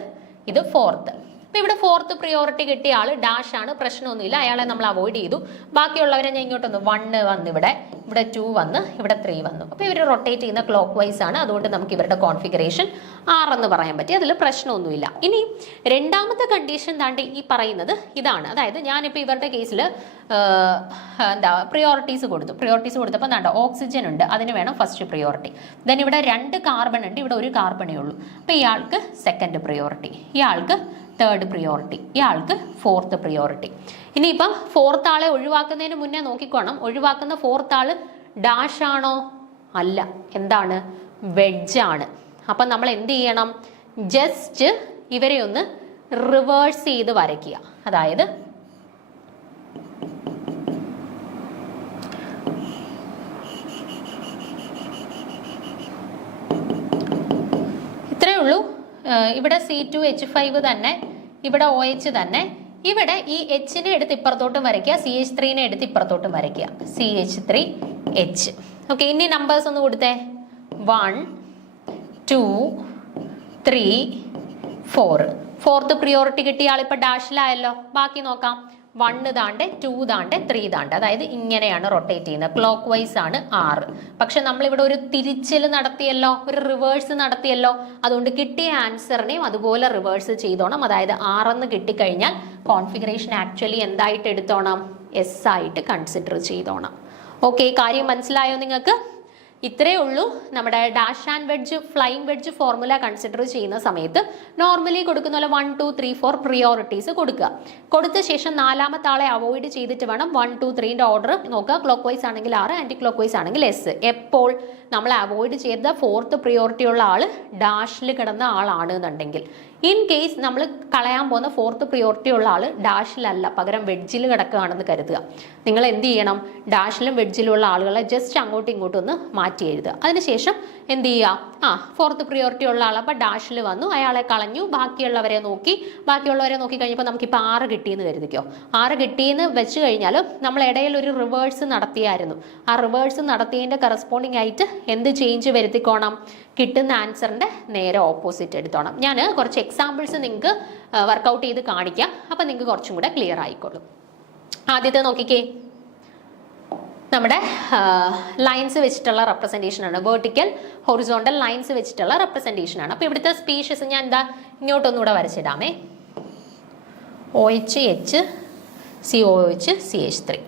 ഇത് ഫോർത്ത്. അപ്പൊ ഇവിടെ ഫോർത്ത് പ്രിയോറിറ്റി കിട്ടിയ ആള് ഡാഷ് ആണ്, പ്രശ്നമൊന്നുമില്ല, അയാളെ നമ്മൾ അവോയ്ഡ് ചെയ്തു. ബാക്കിയുള്ളവരെ ഞാൻ ഇങ്ങോട്ടൊന്ന് 1 വന്ന് ഇവിടെ 2 വന്ന് ഇവിടെ 3 വന്നു. അപ്പൊ ഇവർ റൊട്ടേറ്റ് ചെയ്യുന്ന ക്ലോക്ക് വൈസ് ആണ്, അതുകൊണ്ട് നമുക്ക് ഇവരുടെ കോൺഫിഗറേഷൻ 6 എന്ന് പറയാൻ പറ്റി, അതിൽ പ്രശ്നമൊന്നുമില്ല. ഇനി രണ്ടാമത്തെ കണ്ടീഷൻ താണ്ടി ഈ പറയുന്നത് ഇതാണ്. അതായത് ഞാനിപ്പോൾ ഇവരുടെ കേസിൽ പ്രിയോറിറ്റീസ് കൊടുത്തപ്പോൾ എന്താ, ഓക്സിജൻ ഉണ്ട്, അതിന് വേണം ഫസ്റ്റ് പ്രിയോറിറ്റി. ദെൻ ഇവിടെ 2 കാർബൺ ഉണ്ട്, ഇവിടെ 1 കാർബണേ ഉള്ളൂ. അപ്പൊ ഇയാൾക്ക് സെക്കൻഡ് പ്രിയോറിറ്റി, ഇയാൾക്ക് തേർഡ് പ്രിയോറിറ്റി, ഇയാൾക്ക് ഫോർത്ത് പ്രിയോറിറ്റി. ഇനിയിപ്പം ഫോർത്ത് ആളെ ഒഴിവാക്കുന്നതിന് മുന്നേ നോക്കിക്കോണം, ഒഴിവാക്കുന്ന ഫോർത്ത് ആള് ഡാഷ് ആണോ? അല്ല, എന്താണ്? വെഡ്ജ് ആണ്. അപ്പം നമ്മൾ എന്ത് ചെയ്യണം? ജസ്റ്റ് ഇവരെ ഒന്ന് റിവേഴ്സ് ചെയ്ത് വരയ്ക്കുക. അതായത് ഇത്രയേ ഉള്ളൂ. ഇവിടെ C2H5 തന്നെ, ഇവിടെ OH തന്നെ. ഇവിടെ ഈ Hനെ എടുത്ത് ഇപ്പുറത്തോട്ടും വരയ്ക്കുക, CH3നെ എടുത്ത് ഇപ്പുറത്തോട്ടും വരയ്ക്കുക, CH3H. ഓക്കെ, ഇനി നമ്പേഴ്സ് ഒന്ന് കൊടുത്തേ. 1 2 3 4. ഫോർത്ത് പ്രിയോറിറ്റി കിട്ടിയ ആളിപ്പോൾ ഡാഷിലായല്ലോ. ബാക്കി നോക്കാം. 1 താണ്ട്, 2 താണ്ട്, 3 താണ്ട്. അതായത് ഇങ്ങനെയാണ് റൊട്ടേറ്റ് ചെയ്യുന്നത്, ക്ലോക്ക് വൈസ് ആണ് 6. പക്ഷെ നമ്മളിവിടെ ഒരു തിരിച്ചൽ നടത്തിയല്ലോ, ഒരു റിവേഴ്സ് നടത്തിയല്ലോ. അതുകൊണ്ട് കിട്ടിയ ആൻസറിനെയും അതുപോലെ റിവേഴ്സ് ചെയ്തോണം. അതായത് 6 കിട്ടിക്കഴിഞ്ഞാൽ കോൺഫിഗറേഷൻ ആക്ച്വലി എന്തായിട്ട് എടുത്തോണം? എസ് ആയിട്ട് കൺസിഡർ ചെയ്തോണം. ഓക്കെ, കാര്യം മനസ്സിലായോ നിങ്ങൾക്ക്? ഇത്രയേ ഉള്ളൂ. നമ്മുടെ dash and wedge, flying wedge formula consider ചെയ്യുന്ന സമയത്ത് നോർമലി കൊടുക്കുന്ന പോലെ 1 2 3 4 പ്രിയോറിറ്റീസ് കൊടുക്കുക. കൊടുത്ത ശേഷം നാലാമത്തെ ആളെ അവോയ്ഡ് ചെയ്തിട്ട് വേണം 1 2 3ന്റെ ഓർഡർ നോക്കുക. ക്ലോക്ക് വൈസ് ആണെങ്കിൽ 6, ആന്റി ക്ലോക്ക് വൈസ് ആണെങ്കിൽ എസ്. എപ്പോൾ നമ്മൾ അവോയ്ഡ് ചെയ്ത ഫോർത്ത് പ്രിയോറിറ്റി ഉള്ള ആള് ഡാഷിൽ കിടന്ന ആളാണ് എന്നുണ്ടെങ്കിൽ. ഇൻ കേസ് നമ്മൾ കളയാൻ പോകുന്ന ഫോർത്ത് പ്രിയോറിറ്റി ഉള്ള ആള് ഡാഷിലല്ല, പകരം വെഡ്ജിൽ കിടക്കുകയാണെന്ന് കരുതുക. നിങ്ങൾ എന്ത് ചെയ്യണം? ഡാഷിലും വെഡ്ജിലും ഉള്ള ആളുകളെ ജസ്റ്റ് അങ്ങോട്ടും ഇങ്ങോട്ടും ഒന്ന് മാറ്റി എഴുതുക. അതിനുശേഷം എന്ത് ചെയ്യുക? ഫോർത്ത് പ്രിയോറിറ്റി ഉള്ള ആൾ അപ്പം ഡാഷിൽ വന്നു, അയാളെ കളഞ്ഞു, ബാക്കിയുള്ളവരെ നോക്കി കഴിഞ്ഞപ്പോൾ നമുക്കിപ്പോൾ 6 കിട്ടിയെന്ന് കരുതിക്കോ. 6 കിട്ടിയെന്ന് വെച്ച് കഴിഞ്ഞാൽ നമ്മൾ ഇടയിൽ ഒരു റിവേഴ്സ് നടത്തിയായിരുന്നു. ആ റിവേഴ്സ് നടത്തിയതിൻ്റെ കറസ്പോണ്ടിങ് ആയിട്ട് എന്ത് ചേഞ്ച് വരുത്തിക്കോണം? കിട്ടുന്ന ആൻസറിൻ്റെ നേരെ ഓപ്പോസിറ്റ് എടുത്തോണം. ഞാൻ കുറച്ച് എക്സാമ്പിൾസ് നിങ്ങൾക്ക് വർക്കൗട്ട് ചെയ്ത് കാണിക്കാം, അപ്പം നിങ്ങൾക്ക് കുറച്ചും കൂടെ ക്ലിയർ ആയിക്കോളും. ആദ്യത്തെ നോക്കിക്കേ, നമ്മുടെ ലൈൻസ് വെച്ചിട്ടുള്ള റെപ്രസെൻറ്റേഷൻ ആണ്, വെർട്ടിക്കൽ ഹൊറിസോണ്ടൽ ലൈൻസ് വെച്ചിട്ടുള്ള റെപ്രസെൻറ്റേഷൻ ആണ്. അപ്പോൾ ഇവിടുത്തെ സ്പീഷീസ് ഞാൻ എന്താ ഇങ്ങോട്ടൊന്നുകൂടെ വരച്ചിടാമേ. OH H COOH CH3.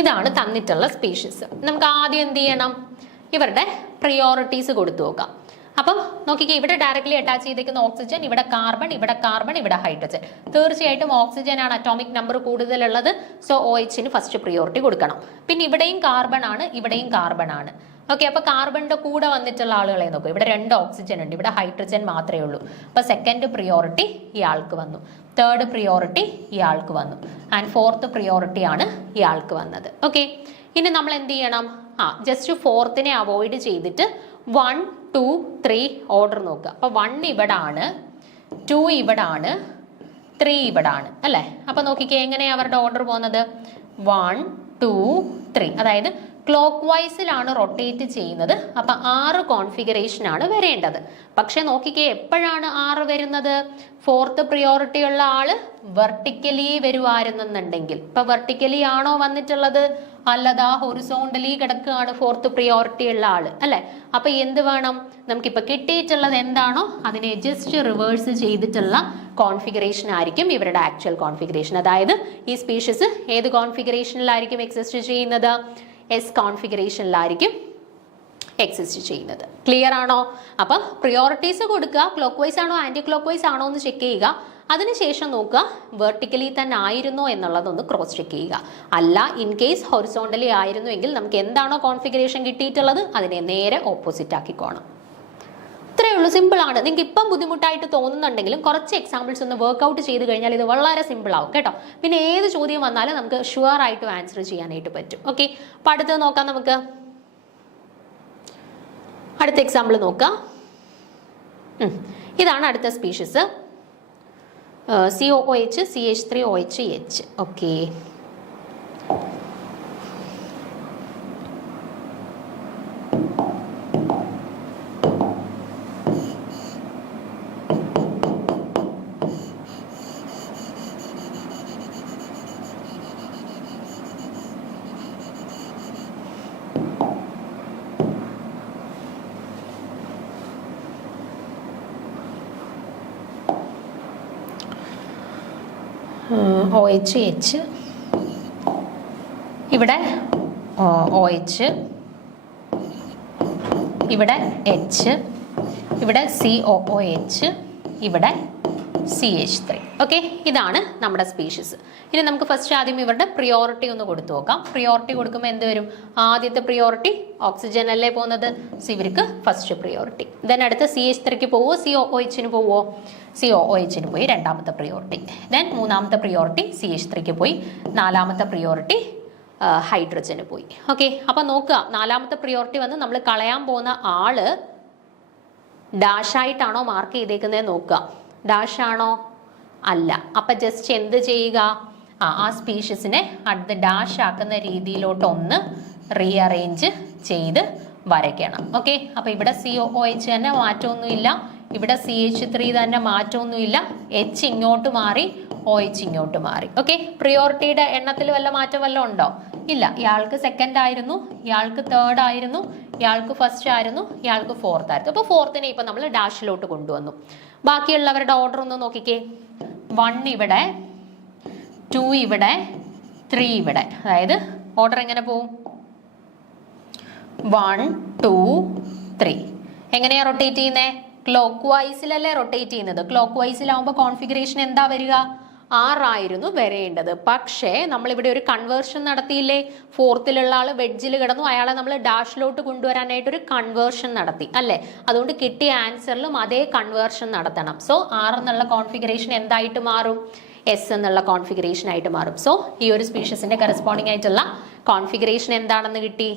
ഇതാണ് തന്നിട്ടുള്ള സ്പീഷീസ്. നമുക്ക് ആദ്യം എന്ത് ചെയ്യണം? ഇവരുടെ പ്രിയോറിറ്റീസ് കൊടുത്തു നോക്കാം. അപ്പം നോക്കിക്കേ, ഇവിടെ ഡയറക്ട്ലി അറ്റാച്ച് ചെയ്തേക്കുന്ന ഓക്സിജൻ, ഇവിടെ കാർബൺ, ഇവിടെ കാർബൺ, ഇവിടെ ഹൈഡ്രജൻ. തീർച്ചയായിട്ടും ഓക്സിജൻ ആണ് അറ്റോമിക് നമ്പർ കൂടുതലുള്ളത്. സോ OHന് ഫസ്റ്റ് പ്രിയോറിറ്റി കൊടുക്കണം. പിന്നെ ഇവിടെയും കാർബൺ ആണ്, ഇവിടെയും കാർബൺ ആണ്. ഓക്കെ, അപ്പൊ കാർബണിന്റെ കൂടെ വന്നിട്ടുള്ള ആളുകളെ നോക്കും. ഇവിടെ 2 ഓക്സിജൻ ഉണ്ട്, ഇവിടെ ഹൈഡ്രജൻ മാത്രമേ ഉള്ളൂ. അപ്പൊ സെക്കൻഡ് പ്രിയോറിറ്റി ഇയാൾക്ക് വന്നു, തേർഡ് പ്രിയോറിറ്റി ഇയാൾക്ക് വന്നു, ആൻഡ് ഫോർത്ത് പ്രിയോറിറ്റി ആണ് ഇയാൾക്ക് വന്നത്. ഓക്കെ, ഇനി നമ്മൾ എന്ത് ചെയ്യണം? ജസ്റ്റ് ഫോർത്തിനെ അവോയ്ഡ് ചെയ്തിട്ട് 1 2 3 ഓർഡർ നോക്കുക. അപ്പോൾ 1 ഇവിടാണ്, 2 ഇവിടാണ്, 3 ഇവിടാണ് അല്ലേ. അപ്പൊ നോക്കിക്കേ എങ്ങനെയാ അവരുടെ ഓർഡർ പോകുന്നത്. 1 2 3, അതായത് ക്ലോക്ക് വൈസിലാണ് റൊട്ടേറ്റ് ചെയ്യുന്നത്. അപ്പൊ 6 കോൺഫിഗറേഷൻ ആണ് വരേണ്ടത്. പക്ഷെ നോക്കിക്കേ എപ്പോഴാണ് 6 വരുന്നത്. 4th പ്രിയോറിറ്റി ഉള്ള ആള് വെർട്ടിക്കലി വരുവായിരുന്നെന്നുണ്ടെങ്കിൽ, ഇപ്പൊ വെർട്ടിക്കലി ആണോ വന്നിട്ടുള്ളത്, അല്ലതാ ഹൊറിസോണ്ടലി കിടക്കുകയാണ് 4th പ്രിയോറിറ്റി ഉള്ള ആള് അല്ലെ. അപ്പൊ എന്ത് വേണം, നമുക്കിപ്പൊ കിട്ടിയിട്ടുള്ളത് എന്താണോ അതിനെ ജസ്റ്റ് റിവേഴ്സ് ചെയ്തിട്ടുള്ള കോൺഫിഗറേഷൻ ആയിരിക്കും ഇവരുടെ ആക്ച്വൽ കോൺഫിഗറേഷൻ. അതായത് ഈ സ്പീഷീസ് ഏത് കോൺഫിഗറേഷനിലായിരിക്കും എക്സിസ്റ്റ് ചെയ്യുന്നത്, എസ് കോൺഫിഗറേഷനിലായിരിക്കും എക്സിസ്റ്റ് ചെയ്യുന്നത്. ക്ലിയർ ആണോ. അപ്പൊ പ്രിയോറിറ്റീസ് കൊടുക്കുക, ക്ലോക്ക് വൈസ് ആണോ ആന്റി ക്ലോക്ക് വൈസ് ആണോ എന്ന് ചെക്ക് ചെയ്യുക. അതിനുശേഷം നോക്കുക വെർട്ടിക്കലി തന്നെ ആയിരുന്നോ എന്നുള്ളതൊന്ന് ക്രോസ് ചെക്ക് ചെയ്യുക. അല്ല ഇൻ കേസ് ഹൊറിസോണ്ടലി ആയിരുന്നു എങ്കിൽ നമുക്ക് എന്താണോ കോൺഫിഗറേഷൻ കിട്ടിയിട്ടുള്ളത് അതിനെ നേരെ ഓപ്പോസിറ്റ് ആക്കിക്കോണം. ഇത്രയേ ഉള്ളൂ, സിമ്പിൾ ആണ്. നിങ്ങൾക്ക് ഇപ്പം ബുദ്ധിമുട്ടായിട്ട് തോന്നുന്നുണ്ടെങ്കിലും കുറച്ച് എക്സാമ്പിൾസ് ഒന്ന് വർക്ക്ഔട്ട് ചെയ്ത് കഴിഞ്ഞാൽ ഇത് വളരെ സിമ്പിൾ ആവും കേട്ടോ. പിന്നെ ഏത് ചോദ്യം വന്നാലും നമുക്ക് ഷുവർ ആയിട്ട് ആൻസർ ചെയ്യാനായിട്ട് പറ്റും. ഓക്കെ, അപ്പൊ അടുത്ത് നോക്കാം. നമുക്ക് അടുത്ത എക്സാമ്പിൾ നോക്കാം. ഇതാണ് അടുത്ത species, COOH CH3OH. Okay, OH, ഇവിടെ OH, ഇവിടെ H, ഇവിടെ COOH, ഇവിടെ CH3. ഓക്കെ, ഇതാണ് നമ്മുടെ സ്പീഷീസ്. ഇനി നമുക്ക് ഫസ്റ്റ് ആദ്യം ഇവരുടെ പ്രിയോറിറ്റി ഒന്ന് കൊടുത്തു നോക്കാം. പ്രിയോറിറ്റി കൊടുക്കുമ്പോൾ എന്ത് വരും, ആദ്യത്തെ പ്രിയോറിറ്റി ഓക്സിജൻ അല്ലേ പോകുന്നത്, സോ ഇവർക്ക് ഫസ്റ്റ് പ്രിയോറിറ്റി. ദെൻ അടുത്ത CH3ക്ക് പോവോ, COOHന് പോവോ, COOHന് പോയി രണ്ടാമത്തെ പ്രിയോറിറ്റി. ദെൻ മൂന്നാമത്തെ പ്രിയോറിറ്റി CH3ക്ക് പോയി, നാലാമത്തെ പ്രിയോറിറ്റി ഹൈഡ്രജന് പോയി. ഓക്കെ, അപ്പൊ നോക്കുക നാലാമത്തെ പ്രിയോറിറ്റി വന്ന് നമ്മൾ കളയാൻ പോകുന്ന ആള് ഡാഷ് ആയിട്ടാണോ മാർക്ക് ചെയ്തേക്കുന്നത് നോക്കുക. ഡാഷ് ആണോ, അല്ല. അപ്പൊ ജസ്റ്റ് എന്ത് ചെയ്യുക, ആ സ്പീഷീസിനെ അടുത്ത ഡാഷ് ആക്കുന്ന രീതിയിലോട്ടൊന്ന് റീഅറേഞ്ച് ചെയ്ത് വരയ്ക്കണം. ഓക്കെ, അപ്പൊ ഇവിടെ COOH തന്നെ മാറ്റമൊന്നുമില്ല, ഇവിടെ CH3 തന്നെ മാറ്റമൊന്നുമില്ല, H ഇങ്ങോട്ട് മാറി, OH ഇങ്ങോട്ട് മാറി. ഓക്കെ, പ്രിയോറിറ്റിയുടെ എണ്ണത്തിൽ വല്ല മാറ്റം വല്ലതും ഉണ്ടോ, ഇല്ല. ഇയാൾക്ക് സെക്കൻഡ് ആയിരുന്നു, ഇയാൾക്ക് തേർഡ് ആയിരുന്നു, ഇയാൾക്ക് ഫസ്റ്റ് ആയിരുന്നു, ഇയാൾക്ക് ഫോർത്ത് ആയിരുന്നു. അപ്പൊ ഫോർത്തിനെ ഇപ്പൊ നമ്മൾ ഡാഷിലോട്ട് കൊണ്ടുവന്നു. ബാക്കിയുള്ളവരുടെ ഓർഡർ ഒന്ന് നോക്കിക്കേ. 1 ഇവിടെ, 2 ഇവിടെ, 3 ഇവിടെ. അതായത് ഓർഡർ എങ്ങനെ പോവും, 1 2 3. എങ്ങനെയാ റൊട്ടേറ്റ് ചെയ്യുന്നത്, ക്ലോക്ക് വൈസിലല്ലേ റൊട്ടേറ്റ് ചെയ്യുന്നത്. ക്ലോക്ക് വൈസിലാവുമ്പോൾ കോൺഫിഗറേഷൻ എന്താ വരിക, 6 ആയിരുന്നു വരേണ്ടത്. പക്ഷേ നമ്മളിവിടെ ഒരു കൺവേർഷൻ നടത്തിയില്ലേ, ഫോർത്തിലുള്ള ആള് വെഡ്ജിൽ കിടന്നു, അയാളെ നമ്മൾ ഡാഷിലോട്ട് കൊണ്ടുവരാനായിട്ട് ഒരു കൺവേർഷൻ നടത്തി അല്ലേ. അതുകൊണ്ട് കിട്ടിയ ആൻസറിലും അതേ കൺവേർഷൻ നടത്തണം. സോ 6 എന്നുള്ള കോൺഫിഗറേഷൻ എന്തായിട്ട് മാറും, S എന്നുള്ള കോൺഫിഗറേഷൻ ആയിട്ട് മാറും. സോ ഈ ഒരു സ്പീഷീസിന്റെ കറസ്പോണ്ടിങ് ആയിട്ടുള്ള കോൺഫിഗറേഷൻ എന്താണെന്ന് കിട്ടി,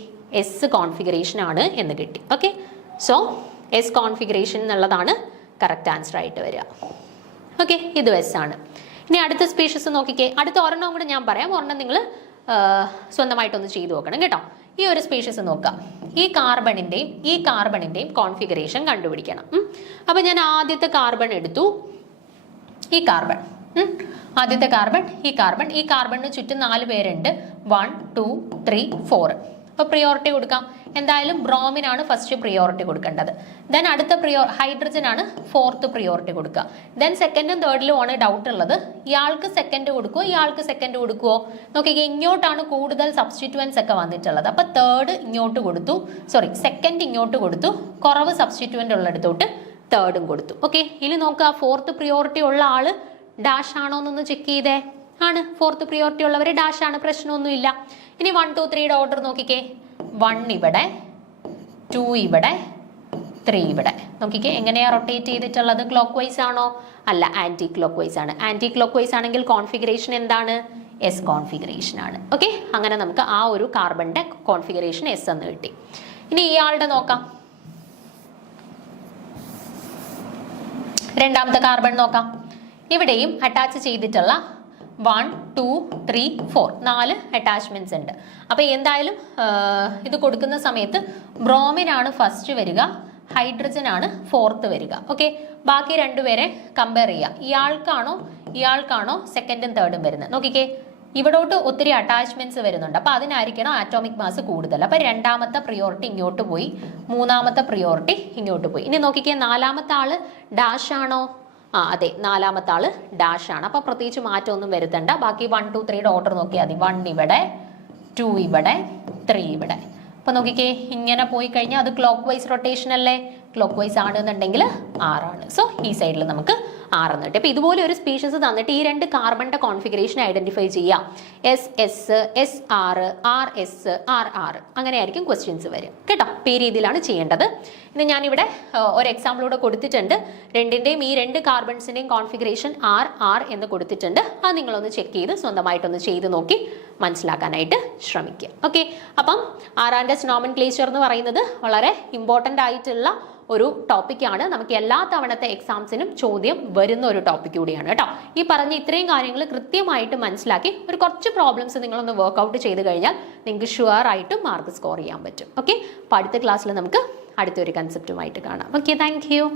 S കോൺഫിഗറേഷൻ ആണ് എന്ന് കിട്ടി. ഓക്കെ, സോ S കോൺഫിഗറേഷൻ എന്നുള്ളതാണ് കറക്റ്റ് ആൻസർ ആയിട്ട് വരിക. ഓക്കെ, ഇത് S ആണ്. ഇനി അടുത്ത സ്പീഷീസ് നോക്കിക്കേ. അടുത്ത ഒരെണ്ണം കൂടെ ഞാൻ പറയാം, ഒരെണ്ണം നിങ്ങൾ സ്വന്തമായിട്ടൊന്ന് ചെയ്തു നോക്കണം കേട്ടോ. ഈ ഒരു സ്പീഷീസ് നോക്കാം. ഈ കാർബണിന്റെയും കോൺഫിഗറേഷൻ കണ്ടുപിടിക്കണം. അപ്പൊ ഞാൻ ആദ്യത്തെ കാർബൺ എടുത്തു, ഈ കാർബൺ, ആദ്യത്തെ കാർബൺ, ഈ കാർബണിന് ചുറ്റും 4 പേരുണ്ട്, 1 2 3 4. അപ്പൊ പ്രിയോറിറ്റി കൊടുക്കാം. എന്തായാലും ബ്രോമിൻ ആണ് ഫസ്റ്റ് പ്രിയോറിറ്റി കൊടുക്കേണ്ടത്. ദെൻ അടുത്ത ഹൈഡ്രജൻ ആണ് 4th പ്രിയോറിറ്റി കൊടുക്കുക. ദെൻ സെക്കൻഡും തേർഡിലും ആണ് ഡൗട്ട് ഉള്ളത്. ഇയാൾക്ക് സെക്കൻഡ് കൊടുക്കുമോ, ഇയാൾക്ക് സെക്കൻഡ് കൊടുക്കുമോ നോക്കിക്കേ. ഇങ്ങോട്ടാണ് കൂടുതൽ സബ്സ്റ്റിറ്റ്യുവൻസ് ഒക്കെ വന്നിട്ടുള്ളത്. അപ്പൊ തേർഡ് ഇങ്ങോട്ട് കൊടുത്തു, സെക്കൻഡ് ഇങ്ങോട്ട് കൊടുത്തു, കുറവ് സബ്സ്റ്റിറ്റ്യുവന്റ് ഉള്ളിടത്തോട്ട് തേർഡും കൊടുത്തു. ഓക്കെ, ഇനി നോക്കുക 4th പ്രിയോറിറ്റി ഉള്ള ആള് ഡാഷ് ആണോ എന്നൊന്ന് ചെക്ക് ചെയ്തേ. ആണ്, 4th പ്രിയോറിറ്റി ഉള്ളവർ ഡാഷ് ആണ്, പ്രശ്നമൊന്നുമില്ല. ഇനി 1 2 3യുടെ ഓർഡർ നോക്കിക്കേ. 1 ഇവിടെ, 2 ഇവിടെ, 3 ഇവിടെ. നോക്കിക്കേ എങ്ങനെയാ റൊട്ടേറ്റ് ചെയ്തിട്ടുള്ളത്, ക്ലോക്ക് വൈസ് ആണോ, അല്ല ആന്റി ക്ലോക്ക് വൈസ് ആണ്. ആന്റി ക്ലോക്ക് വൈസ് ആണെങ്കിൽ കോൺഫിഗറേഷൻ എന്താണ്, S കോൺഫിഗറേഷൻ ആണ്. ഓക്കെ, അങ്ങനെ നമുക്ക് ആ ഒരു കാർബണിന്റെ കോൺഫിഗറേഷൻ S എന്ന് കിട്ടി. ഇനി ഇയാളുടെ നോക്കാം. രണ്ടാമത്തെ കാർബൺ നോക്കാം. ഇവിടെയും അറ്റാച്ച് ചെയ്തിട്ടുള്ള 1 2 3 4 4 അറ്റാച്ച്മെന്റ്സ് ഉണ്ട്. അപ്പോൾ എന്തായാലും ഇത് കൊടുക്കുന്ന സമയത്ത് ബ്രോമിൻ ആണ് ഫസ്റ്റ് വരിക, ഹൈഡ്രജൻ ആണ് ഫോർത്ത് വരിക. ഓക്കെ, ബാക്കി രണ്ടുപേരെ കമ്പയർ ചെയ്യുക. ഇയാൾക്കാണോ സെക്കൻഡും തേർഡും വരുന്നത്. നോക്കിക്കേ, ഇവിടോട്ട് ഒത്തിരി അറ്റാച്ച്മെന്റ്സ് വരുന്നുണ്ട്. അപ്പോൾ അതിനായിരിക്കണം ആറ്റോമിക് മാസ് കൂടുതൽ. അപ്പോൾ രണ്ടാമത്തെ പ്രിയോറിറ്റി ഇങ്ങോട്ട് പോയി, മൂന്നാമത്തെ പ്രിയോറിറ്റി ഇങ്ങോട്ട് പോയി. ഇനി നോക്കിക്കേ, നാലാമത്തെ ആള് ഡാഷ് ആണോ? അതെ, നാലാമത്തെ ആള് ഡാഷ് ആണ്. അപ്പോൾ പ്രത്യേകിച്ച് മാറ്റമൊന്നും വരുത്തണ്ട. ബാക്കി 1 2 3യുടെ ഓർഡർ നോക്കിയാൽ മതി. 1 ഇവിടെ, 2 ഇവിടെ, 3 ഇവിടെ. അപ്പോൾ നോക്കിക്കേ, ഇങ്ങനെ പോയി കഴിഞ്ഞാൽ അത് ക്ലോക്ക് വൈസ് റൊട്ടേഷൻ അല്ലേ? ക്ലോക്ക് വൈസ് ആണെന്നുണ്ടെങ്കിൽ 6 ആണ്. സോ ഈ സൈഡിൽ നമുക്ക് 6 എന്നിട്ട്. അപ്പോൾ ഇതുപോലെ ഒരു സ്പീഷീസ് തന്നിട്ട് ഈ രണ്ട് കാർബണിന്റെ കോൺഫിഗറേഷൻ ഐഡന്റിഫൈ ചെയ്യാം. SS, SR, RS, RR അങ്ങനെയായിരിക്കും ക്വസ്റ്റ്യൻസ് വരും കേട്ടോ. ഈ രീതിയിലാണ് ചെയ്യേണ്ടത്. ഇനി ഞാനിവിടെ ഒരു എക്സാമ്പിളൂടെ കൊടുത്തിട്ടുണ്ട്. രണ്ടിൻ്റെയും ഈ രണ്ട് കാർബൺസിൻ്റെയും കോൺഫിഗറേഷൻ R എന്ന് കൊടുത്തിട്ടുണ്ട്. അത് നിങ്ങളൊന്ന് ചെക്ക് ചെയ്ത് സ്വന്തമായിട്ടൊന്ന് ചെയ്ത് നോക്കി മനസ്സിലാക്കാനായിട്ട് ശ്രമിക്കുക. ഓക്കെ, അപ്പം ആറാൻഡസ് നോമൻക്ലേച്ചർ എന്ന് പറയുന്നത് വളരെ ഇമ്പോർട്ടൻ്റ് ആയിട്ടുള്ള ഒരു ടോപ്പിക്കാണ്. നമുക്ക് എല്ലാ തവണത്തെ എക്സാംസിനും ചോദ്യം വരുന്ന ഒരു ടോപ്പിക് കൂടിയാണ് കേട്ടോ. ഈ പറഞ്ഞ ഇത്രയും കാര്യങ്ങൾ കൃത്യമായിട്ട് മനസ്സിലാക്കി ഒരു കുറച്ച് പ്രോബ്ലംസ് നിങ്ങളൊന്ന് വർക്ക്ഔട്ട് ചെയ്ത് കഴിഞ്ഞാൽ നിങ്ങൾക്ക് ഷുവർ ആയിട്ടും മാർക്ക് സ്കോർ ചെയ്യാൻ പറ്റും. ഓക്കെ, അപ്പോൾ അടുത്ത ക്ലാസ്സിൽ നമുക്ക് അടുത്തൊരു കൺസെപ്റ്റുമായിട്ട് കാണാം. Okay, thank you.